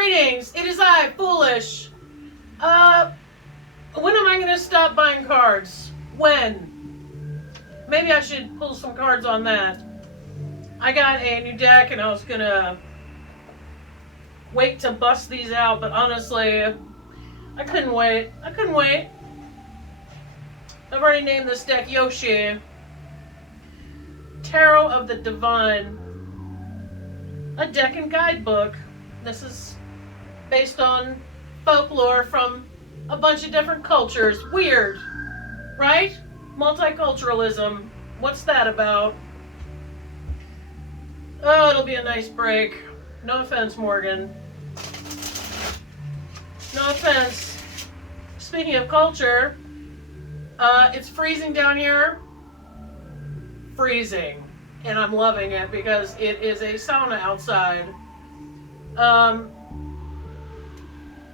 Greetings, it is I, Foolish. When am I going to stop buying cards? When? Maybe I should pull some cards on that. I got a new deck and I was going to wait to bust these out, but honestly, I couldn't wait. I've already named this deck Yoshi. Tarot of the Divine. A deck and guidebook. This is based on folklore from a bunch of different cultures. Weird, right? Multiculturalism. What's that about? Oh, it'll be a nice break. No offense, Morgan. No offense. Speaking of culture, it's freezing down here. Freezing. And I'm loving it because it is a sauna outside.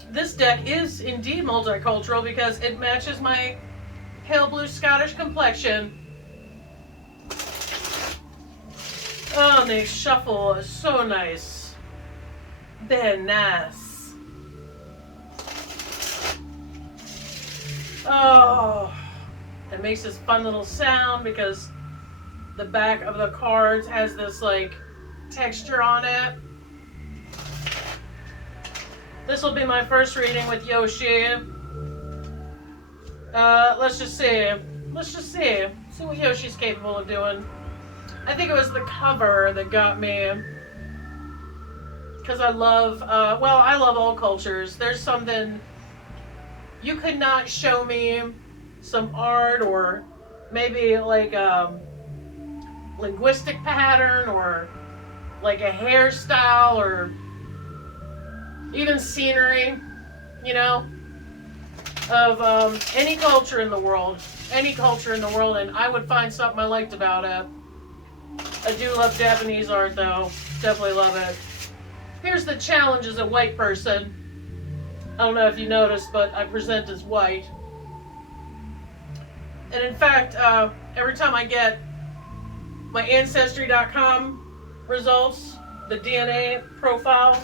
This deck is indeed multicultural because it matches my pale blue Scottish complexion. Oh, and the shuffle is so nice. Very nice. Oh, it makes this fun little sound because the back of the cards has this like texture on it. This will be my first reading with Yoshi. Let's just see. See what Yoshi's capable of doing. I think it was the cover that got me. Because I love, I love all cultures. There's something, you could not show me some art or maybe like a linguistic pattern or like a hairstyle or even scenery, you know, of any culture in the world, and I would find something I liked about it. I do love Japanese art, though. Definitely love it. Here's the challenge as a white person. I don't know if you noticed, but I present as white. And in fact, every time I get my Ancestry.com results, the DNA profile,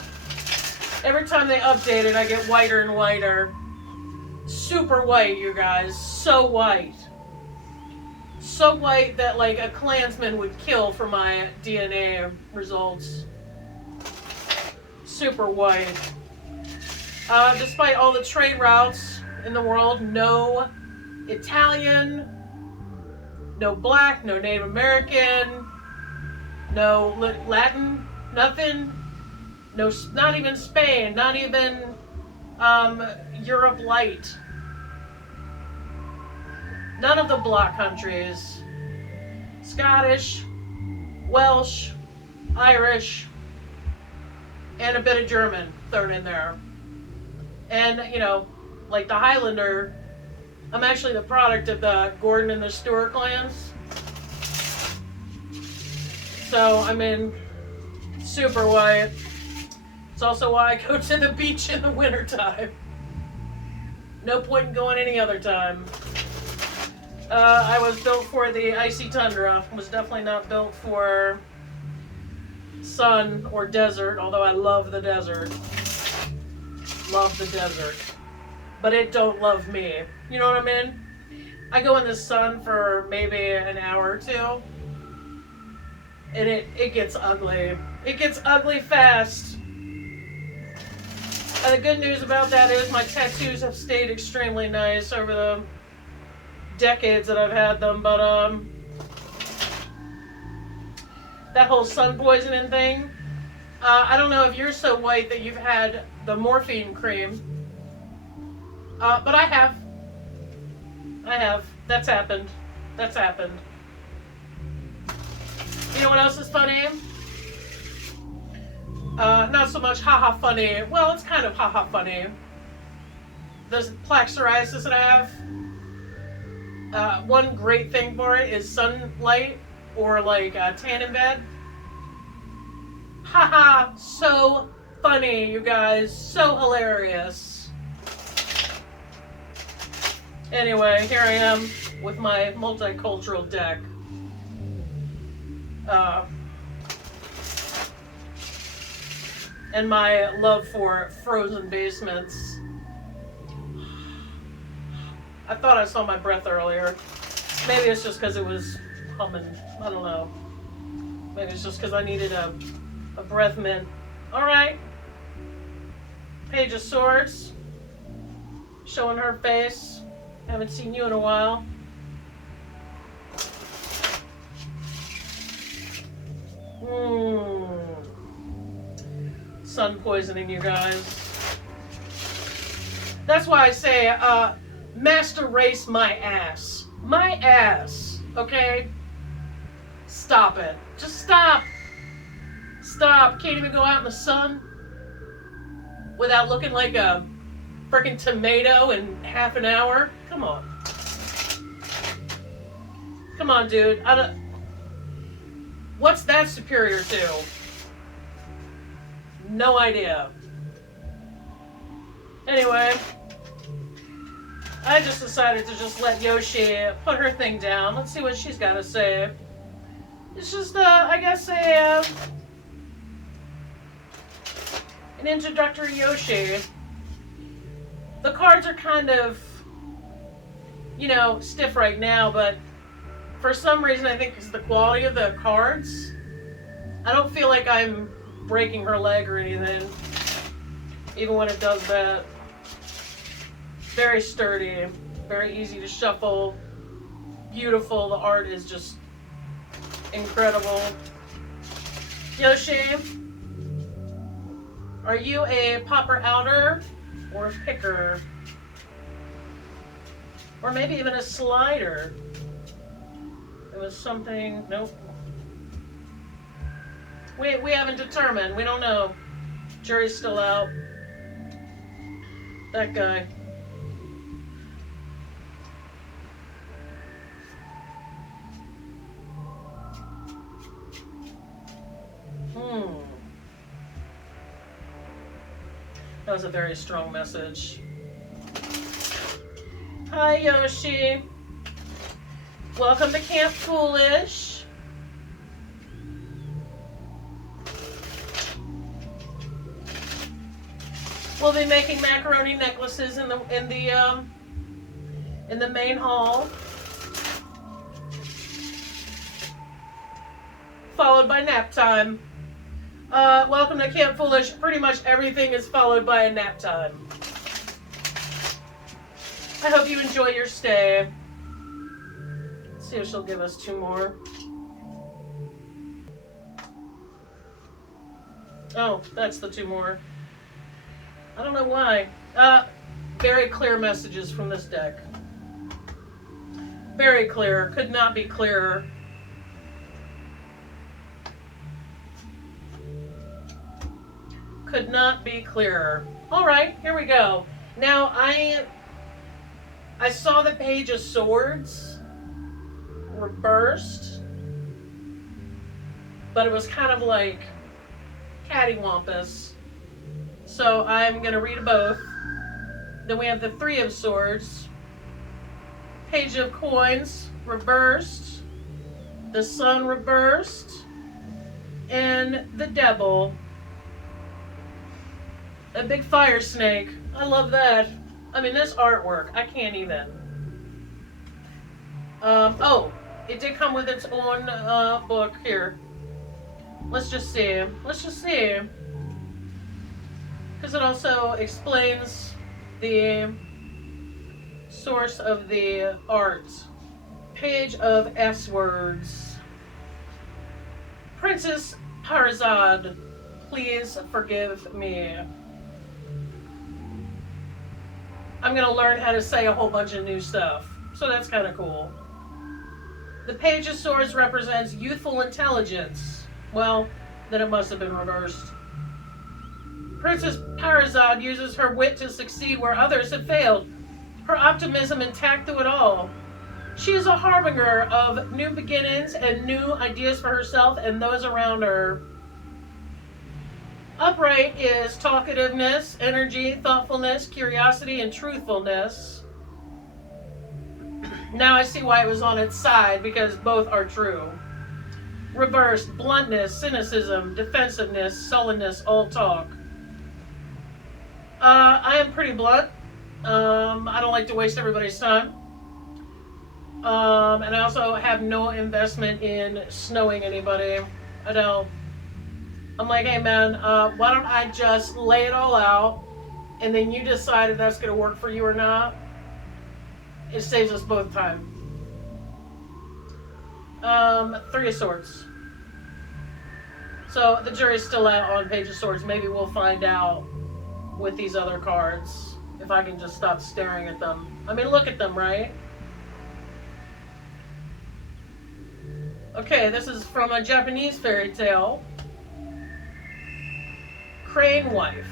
every time they update it, I get whiter and whiter. Super white, you guys. So white. So white that like a Klansman would kill for my DNA results. Super white. Despite all the trade routes in the world, no Italian, no black, no Native American, no Latin, nothing. No, not even Spain, not even Europe Light. None of the bloc countries. Scottish, Welsh, Irish, and a bit of German thrown in there. And, you know, like the Highlander, I'm actually the product of the Gordon and the Stewart clans. So, I mean, super white. It's also why I go to the beach in the wintertime. No point in going any other time. I was built for the icy tundra. Was definitely not built for sun or desert, although I love the desert. Love the desert. But it don't love me. You know what I mean? I go in the sun for maybe an hour or two. And it gets ugly. It gets ugly fast. And the good news about that is my tattoos have stayed extremely nice over the decades that I've had them, but that whole sun poisoning thing, I don't know if you're so white that you've had the morphine cream, but I have. That's happened. You know what else is funny? Not so much haha funny. Well, it's kind of haha funny. There's plaque psoriasis that I have. One great thing for it is sunlight or like tan in bed. Haha, so funny, you guys. So hilarious. Anyway, here I am with my multicultural deck. and my love for frozen basements. I thought I saw my breath earlier. Maybe it's just because it was humming. I don't know. Maybe it's just because I needed a breath mint. All right. Page of Swords. Showing her face. Haven't seen you in a while. Sun poisoning, you guys. That's why I say, master race my ass. My ass. Okay? Stop it. Just stop. Stop. Can't even go out in the sun without looking like a freaking tomato in half an hour. Come on. Come on, dude. What's that superior to? No idea. Anyway, I just decided to just let Yoshi put her thing down. Let's see what she's got to say. It's just, I guess, an introductory Yoshi. The cards are kind of, stiff right now, but for some reason, I think it's the quality of the cards. I don't feel like I'm breaking her leg or anything, even when it does that. Very sturdy, very easy to shuffle, beautiful. The art is just incredible. Yoshi, are you a popper-outer or a picker? Or maybe even a slider? It was something, nope. We haven't determined. We don't know. Jury's still out. That guy. That was a very strong message. Hi, Yoshi. Welcome to Camp Foolish. We'll be making macaroni necklaces in the main hall, followed by nap time. Welcome to Camp Foolish. Pretty much everything is followed by a nap time. I hope you enjoy your stay. Let's see if she'll give us two more. Oh, that's the two more. I don't know why. Very clear messages from this deck. Very clear. Could not be clearer. Could not be clearer. All right, here we go. Now, I saw the Page of Swords reversed, but it was kind of like cattywampus. So I'm going to read both. Then we have the Three of Swords, Page of Coins reversed, the Sun reversed, and the Devil. A big fire snake. I love that. I mean, this artwork, I can't even. Oh, it did come with its own book here. Let's just see. Let's just see. Because it also explains the source of the art. Page of S words. Princess Parazad, please forgive me. I'm going to learn how to say a whole bunch of new stuff. So that's kind of cool. The Page of Swords represents youthful intelligence. Well, then it must have been reversed. Princess Parazad uses her wit to succeed where others have failed. Her optimism intact through it all. She is a harbinger of new beginnings and new ideas for herself and those around her. Upright is talkativeness, energy, thoughtfulness, curiosity, and truthfulness. Now I see why it was on its side, because both are true. Reversed, bluntness, cynicism, defensiveness, sullenness, all talk. I am pretty blunt. I don't like to waste everybody's time. And I also have no investment in snowing anybody. I don't. I'm like, hey man, why don't I just lay it all out, and then you decide if that's going to work for you or not. It saves us both time. Three of Swords. So the jury's still out on Page of Swords. Maybe we'll find out with these other cards if I can just stop staring at them. I mean, look at them, right? Okay, this is from a Japanese fairy tale. Crane Wife.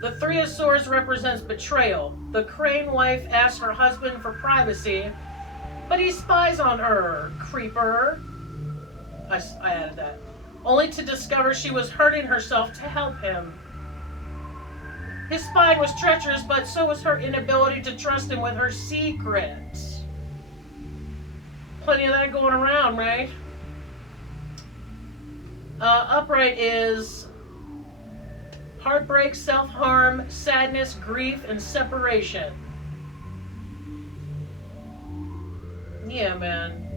The Three of Swords represents betrayal. The Crane Wife asks her husband for privacy, but he spies on her. Creeper. I added that. Only to discover she was hurting herself to help him. His spying was treacherous, but so was her inability to trust him with her secrets. Plenty of that going around, right? Upright is heartbreak, self-harm, sadness, grief, and separation. Yeah, man.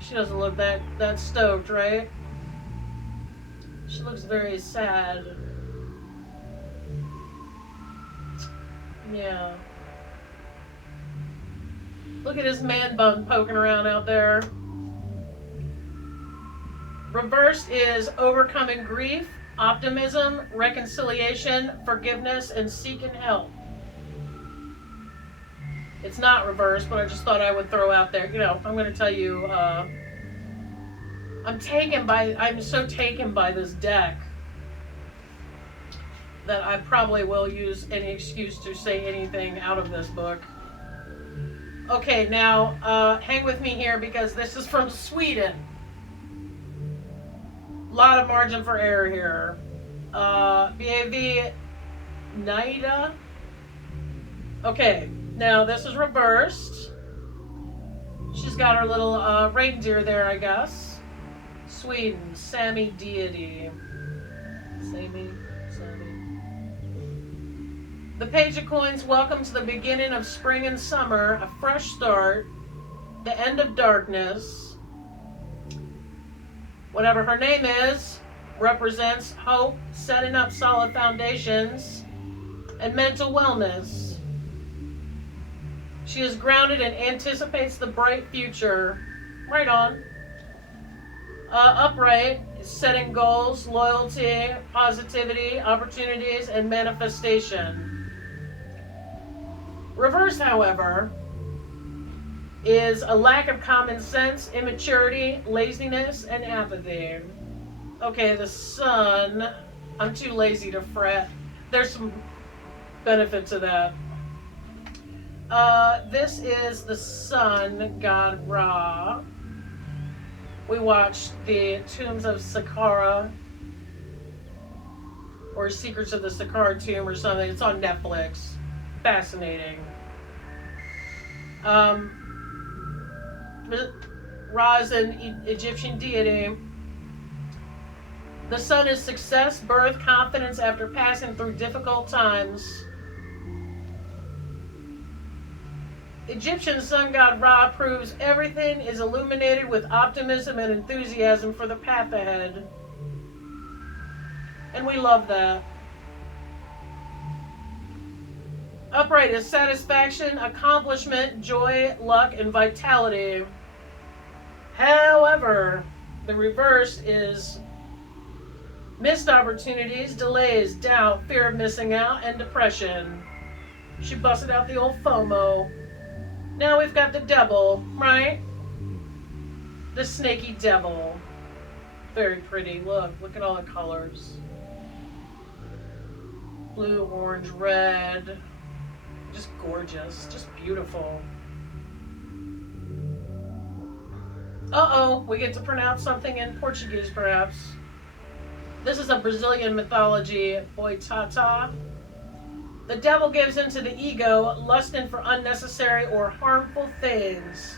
She doesn't look that stoked, right? She looks very sad. Yeah. Look at his man bun poking around out there. Reversed is overcoming grief, optimism, reconciliation, forgiveness, and seeking help. It's not reversed, but I just thought I would throw out there. You know, I'm going to tell you, I'm so taken by this deck that I probably will use any excuse to say anything out of this book. Okay, now, hang with me here because this is from Sweden. Lot of margin for error here. BAV Naida. Okay, now this is reversed. She's got her little reindeer there, I guess. Sweden, Sammy deity. Sammy. The Page of Coins welcomes the beginning of spring and summer, a fresh start, the end of darkness. Whatever her name is, represents hope, setting up solid foundations, and mental wellness. She is grounded and anticipates the bright future. Right on. Upright is setting goals, loyalty, positivity, opportunities, and manifestation. Reverse, however, is a lack of common sense, immaturity, laziness, and apathy. Okay, the Sun. I'm too lazy to fret. There's some benefit to that. This is the Sun, God Ra. We watched the Tombs of Saqqara, or Secrets of the Saqqara Tomb or something. It's on Netflix. Fascinating. Ra is an Egyptian deity. The sun is success, birth, confidence after passing through difficult times. Egyptian sun god Ra proves everything is illuminated with optimism and enthusiasm for the path ahead. And we love that. Upright is satisfaction, accomplishment, joy, luck, and vitality. However, the reverse is missed opportunities, delays, doubt, fear of missing out, and depression. She busted out the old FOMO. Now we've got the devil, right? The snaky devil. Very pretty. Look at all the colors. Blue, orange, red. Just gorgeous. Just beautiful. Uh-oh, we get to pronounce something in Portuguese, perhaps. This is a Brazilian mythology, Boitata. The devil gives into the ego, lusting for unnecessary or harmful things,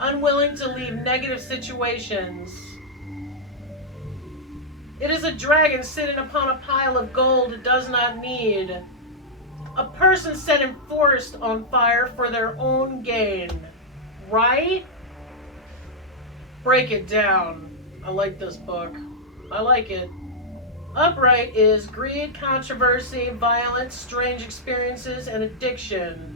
unwilling to leave negative situations. It is a dragon sitting upon a pile of gold it does not need. A person setting forest on fire for their own gain. Right? Break it down. I like this book. I like it. Upright is greed, controversy, violence, strange experiences, and addiction.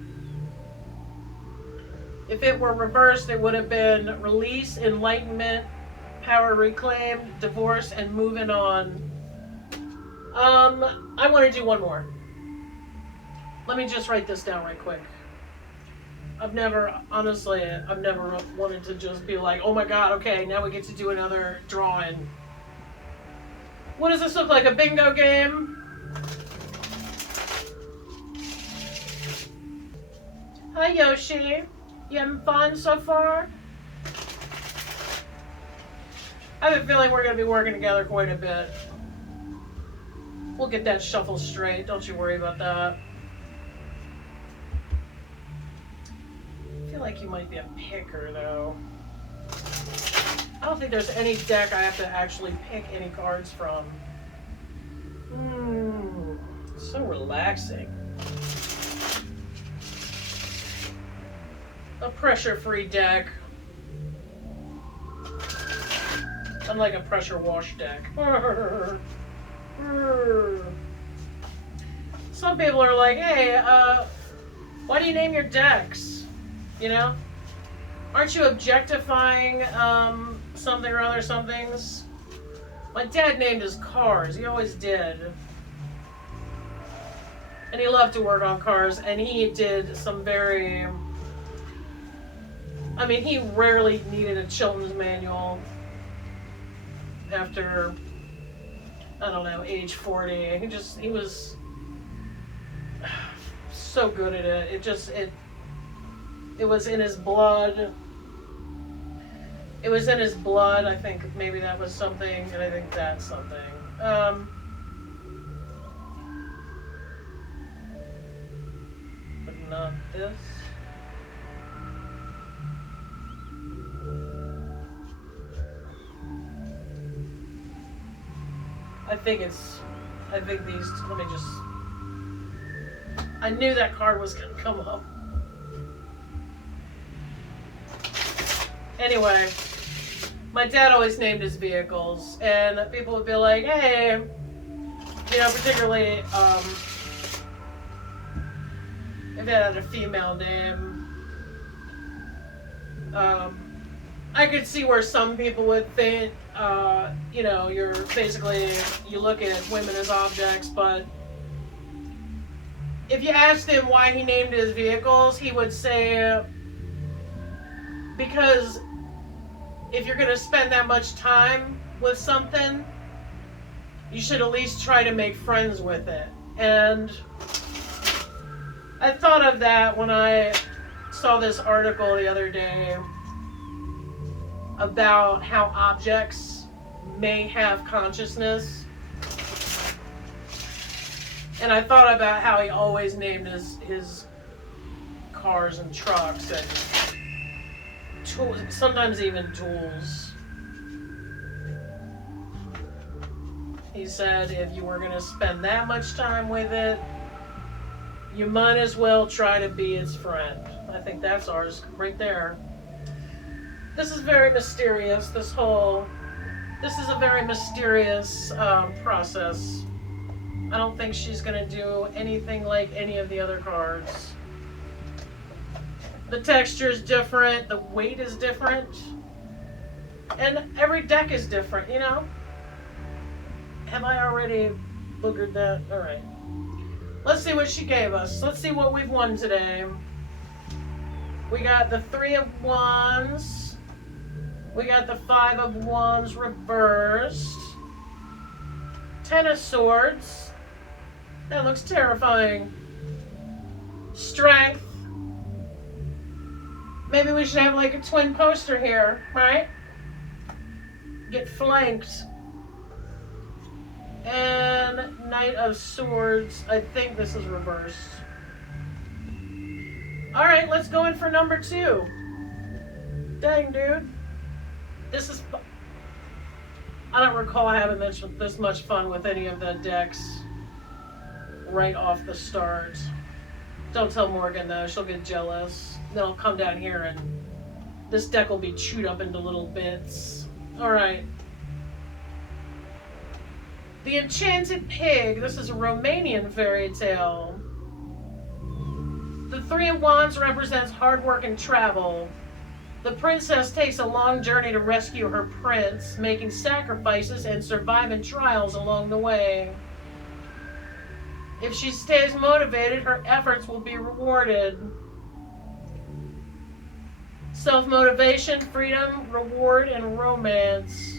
If it were reversed, it would have been release, enlightenment, power reclaimed, divorce, and moving on. I want to do one more. Let me just write this down right quick. I've never wanted to just be like, oh my god, okay, now we get to do another drawing. What does this look like? A bingo game? Hi, Yoshi. You having fun so far? I have a feeling we're going to be working together quite a bit. We'll get that shuffle straight. Don't you worry about that. I feel like you might be a picker, though. I don't think there's any deck I have to actually pick any cards from. So relaxing. A pressure-free deck. Unlike a pressure wash deck. Some people are like, hey, why do you name your decks? You know? Aren't you objectifying something or other somethings? My dad named his cars. He always did. And he loved to work on cars. And he did some very... I mean, he rarely needed a children's manual after, I don't know, age 40. He was so good at it. It was in his blood. It was in his blood. I think maybe that was something, and I think that's something. But not this. I think these, let me just, I knew that card was going to come up. Anyway, my dad always named his vehicles, and people would be like, hey, you know, particularly if it had a female name, I could see where some people would think, you know, you look at women as objects, but if you asked him why he named his vehicles, he would say, because if you're going to spend that much time with something, you should at least try to make friends with it. And I thought of that when I saw this article the other day about how objects may have consciousness. And I thought about how he always named his cars and trucks and tools, sometimes even tools. He said if you were going to spend that much time with it, you might as well try to be its friend. I think that's ours right there. This is very mysterious, this is a very mysterious process. I don't think she's going to do anything like any of the other cards. The texture is different, the weight is different, and every deck is different, you know? Have I already boogered that? Alright. Let's see what she gave us. Let's see what we've won today. We got the 3 of Wands. We got the 5 of Wands reversed. 10 of Swords. That looks terrifying. Strength. Maybe we should have like a twin poster here, right? Get flanked. And Knight of Swords. I think this is reversed. Alright, let's go in for number 2. Dang, dude. This is... I don't recall having this much fun with any of the decks right off the start. Don't tell Morgan though, she'll get jealous. Then I'll come down here and this deck will be chewed up into little bits. Alright. The Enchanted Pig. This is a Romanian fairy tale. The Three of Wands represents hard work and travel. The princess takes a long journey to rescue her prince, making sacrifices and surviving trials along the way. If she stays motivated, her efforts will be rewarded. Self-motivation, freedom, reward, and romance.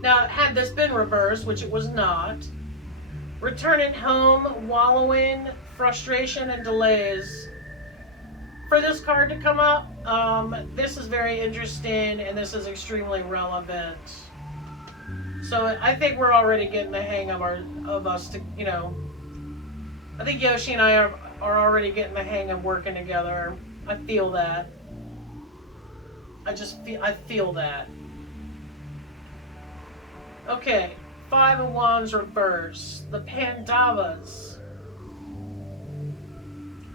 Now, had this been reversed, which it was not, returning home, wallowing, frustration, and delays. For this card to come up, this is very interesting, and this is extremely relevant. So I think we're already getting the hang of us to, you know, I think Yoshi and I are already getting the hang of working together. I feel that. I feel that. Okay, Five of Wands reverse. The Pandavas.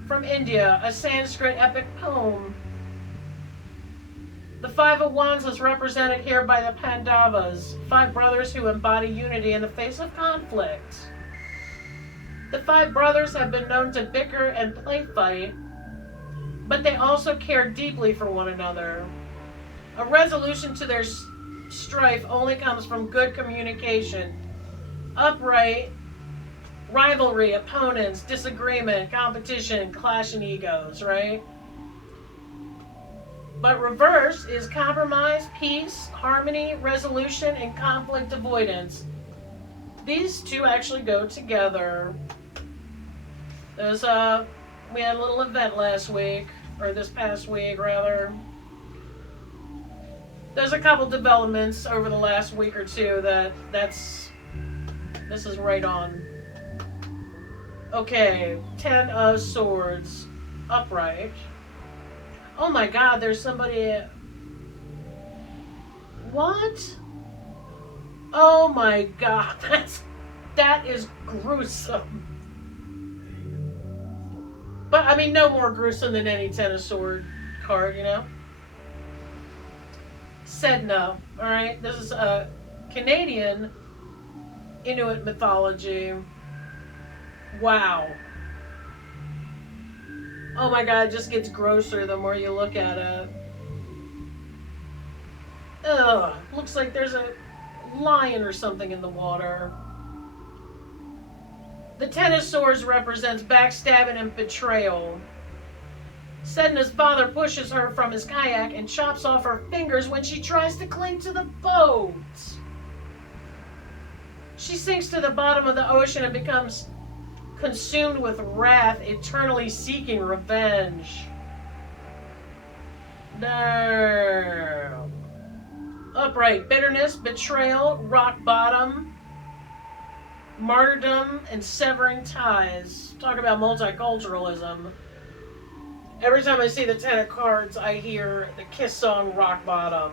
From India, a Sanskrit epic poem. The Five of Wands is represented here by the Pandavas, 5 brothers who embody unity in the face of conflict. The 5 brothers have been known to bicker and play fight, but they also care deeply for one another. A resolution to their strife only comes from good communication. Upright rivalry, opponents, disagreement, competition, clashing egos, right? But reverse is compromise, peace, harmony, resolution, and conflict avoidance. These two actually go together. There's we had a little event last week, or this past week rather. There's a couple developments over the last week or two this is right on. Okay, 10 of Swords, upright. Oh my God, there's somebody. What? Oh my God, that is gruesome. But I mean, no more gruesome than any 10 of Swords card, you know. Sedna, all right. This is a Canadian Inuit mythology. Wow. Oh my God, it just gets grosser the more you look at it. Ugh, looks like there's a lion or something in the water. The 10 of Swords represents backstabbing and betrayal. Sedna's father pushes her from his kayak and chops off her fingers when she tries to cling to the boat. She sinks to the bottom of the ocean and becomes consumed with wrath, eternally seeking revenge. No. Upright, bitterness, betrayal, rock bottom, martyrdom, and severing ties. Talk about multiculturalism. Every time I see the 10 of cards, I hear the Kiss song Rock Bottom.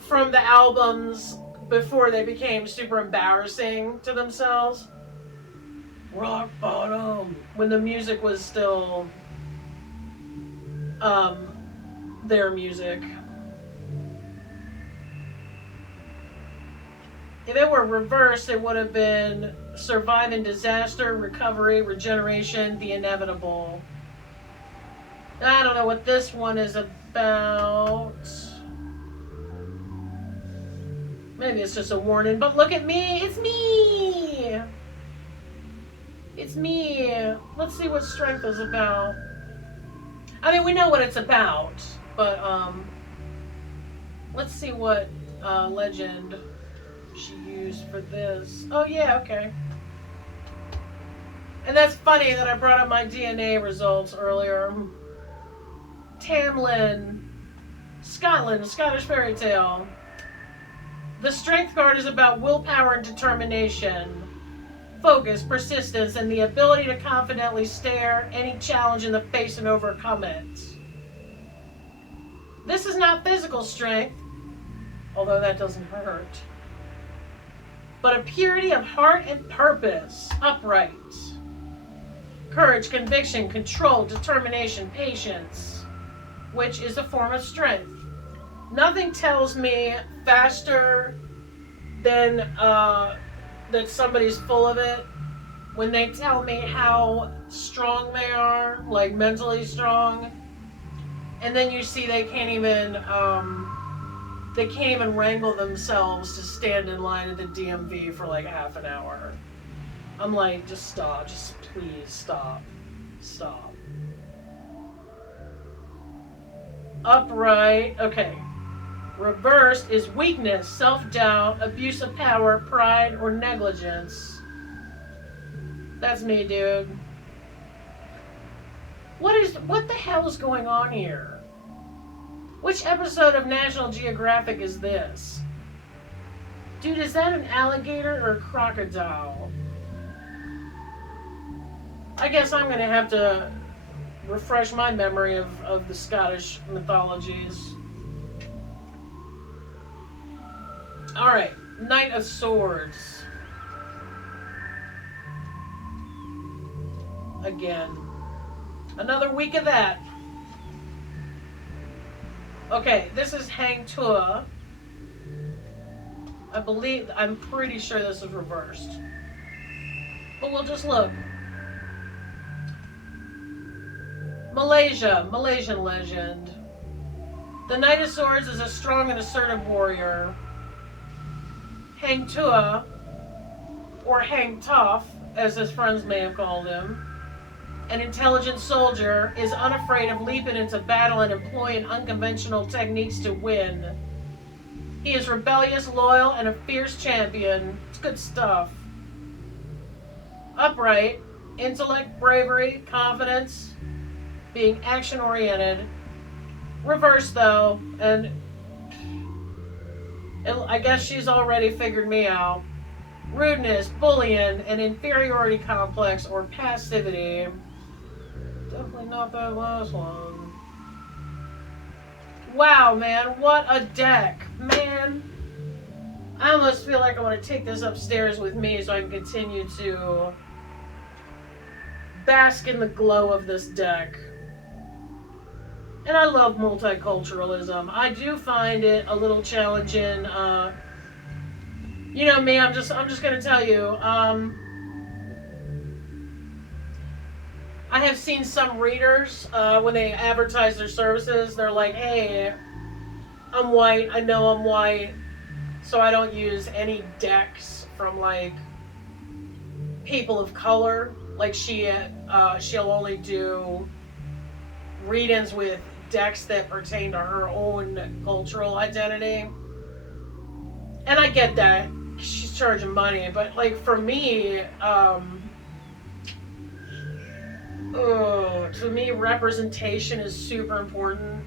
From the albums before they became super embarrassing to themselves. Rock Bottom. When the music was still their music. If it were reversed, it would have been surviving disaster, recovery, regeneration, the inevitable. I don't know what this one is about. Maybe it's just a warning, but look at me! It's me! It's me! Let's see what strength is about. I mean, we know what it's about, but let's see what legend she used for this. Oh yeah, okay. And that's funny that I brought up my DNA results earlier. Tamlin, Scotland, Scottish fairy tale. The strength card is about willpower and determination, focus, persistence, and the ability to confidently stare any challenge in the face and overcome it. This is not physical strength, although that doesn't hurt, but a purity of heart and purpose, upright. Courage, conviction, control, determination, patience, which is a form of strength. Nothing tells me faster than that somebody's full of it when they tell me how strong they are, like mentally strong, and then you see they can't even wrangle themselves to stand in line at the DMV for like half an hour. I'm like, just stop, just please stop. Upright, okay. Reversed is weakness, self-doubt, abuse of power, pride, or negligence. That's me, dude. What the hell is going on here? Which episode of National Geographic is this? Dude, is that an alligator or a crocodile? I guess I'm going to have to refresh my memory of the Scottish mythologies. Alright, Knight of Swords. Again. Another week of that. Okay, this is Hang Tuah. I'm pretty sure this is reversed. But we'll just look. Malaysian legend. The Knight of Swords is a strong and assertive warrior. Hang Tuah, or Hang Tough, as his friends may have called him, an intelligent soldier, is unafraid of leaping into battle and employing unconventional techniques to win. He is rebellious, loyal, and a fierce champion. It's good stuff. Upright, intellect, bravery, confidence, being action-oriented. Reverse, though, and I guess she's already figured me out. Rudeness, bullying, an inferiority complex, or passivity. Definitely not that last one. Wow, man, what a deck. Man, I almost feel like I want to take this upstairs with me so I can continue to bask in the glow of this deck. And I love multiculturalism. I do find it a little challenging. You know me, I'm just gonna tell you. I have seen some readers when they advertise their services, they're like, "Hey, I'm white. I know I'm white, so I don't use any decks from like people of color. Like she'll only do read-ins with decks that pertain to her own cultural identity." And I get that. She's charging money. But, like, for me, to me, representation is super important.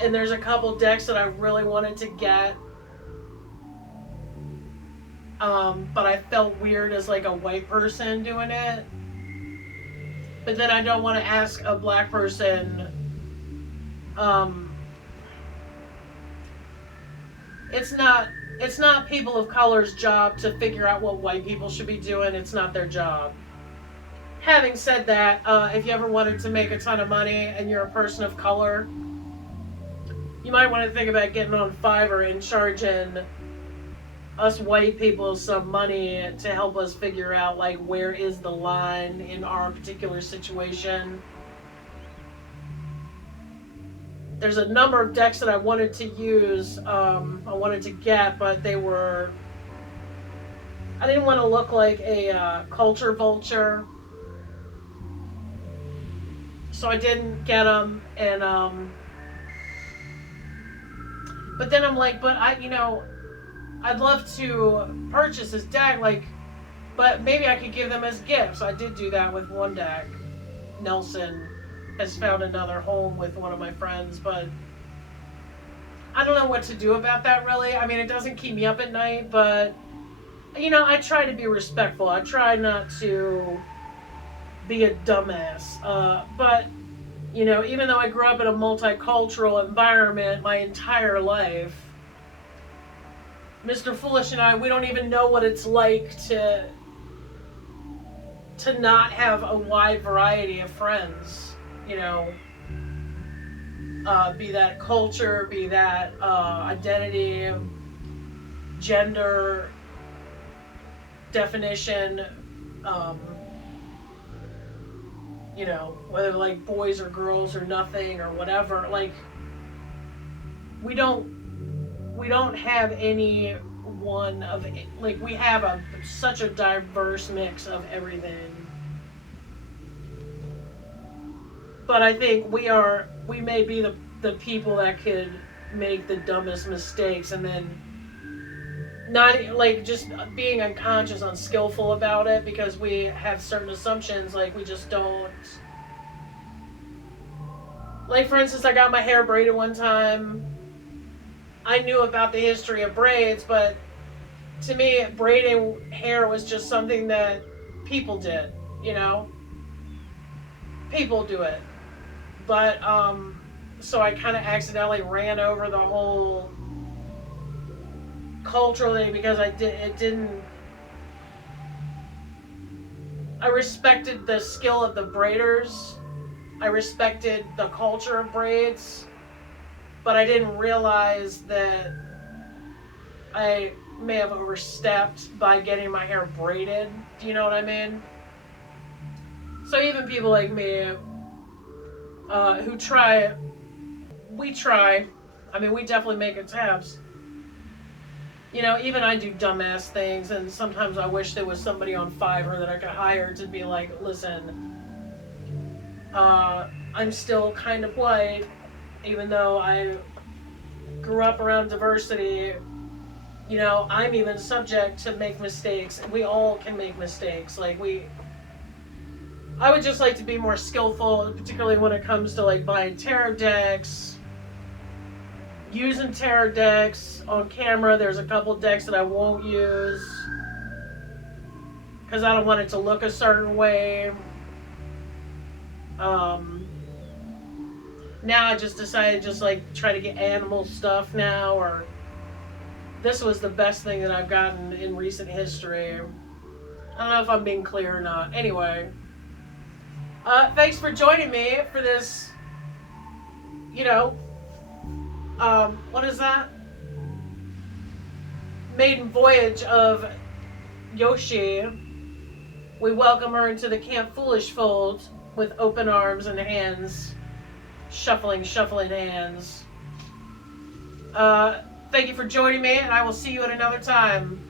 And there's a couple decks that I really wanted to get. But I felt weird as, like, a white person doing it. But then I don't want to ask a black person, it's not people of color's job to figure out what white people should be doing. It's not their job. Having said that, if you ever wanted to make a ton of money and you're a person of color, you might want to think about getting on Fiverr and charging us white people some money to help us figure out, like, where is the line in our particular situation. There's a number of decks that I wanted to use, I wanted to get, but I didn't want to look like a culture vulture, so I didn't get them, and but then I'm like, but I'd love to purchase this deck, like, but maybe I could give them as gifts. I did do that with one deck. Nelson has found another home with one of my friends, but I don't know what to do about that, really. I mean, it doesn't keep me up at night, but, I try to be respectful. I try not to be a dumbass. But You know, even though I grew up in a multicultural environment my entire life, Mr. Foolish and I, we don't even know what it's like to not have a wide variety of friends. You know, be that culture, be that identity, gender, definition, um, you know, whether like boys or girls or nothing or whatever. Like we don't have any one of it. Like we have such a diverse mix of everything. But I think we may be the people that could make the dumbest mistakes and then not like just being unconscious, unskillful about it because we have certain assumptions. Like we just don't. Like for instance, I got my hair braided one time. I knew about the history of braids, but to me, braiding hair was just something that people did. You know, people do it. But so I kind of accidentally ran over the whole culturally because it didn't. I respected the skill of the braiders. I respected the culture of braids, but I didn't realize that I may have overstepped by getting my hair braided. Do you know what I mean? So even people like me who try, we try. I mean, we definitely make attempts. You know, even I do dumbass things, and sometimes I wish there was somebody on Fiverr that I could hire to be like, listen, I'm still kind of white, even though I grew up around diversity. You know, I'm even subject to make mistakes, and we all can make mistakes. I would just like to be more skillful, particularly when it comes to like buying tarot decks, using tarot decks on camera. There's a couple decks that I won't use because I don't want it to look a certain way. Now I just decided just like try to get animal stuff now, or this was the best thing that I've gotten in recent history. I don't know if I'm being clear or not. Anyway, thanks for joining me for this, you know, what is that? Maiden voyage of Yoshi. We welcome her into the Camp Foolish fold with open arms and hands, shuffling hands. Thank you for joining me, and I will see you at another time.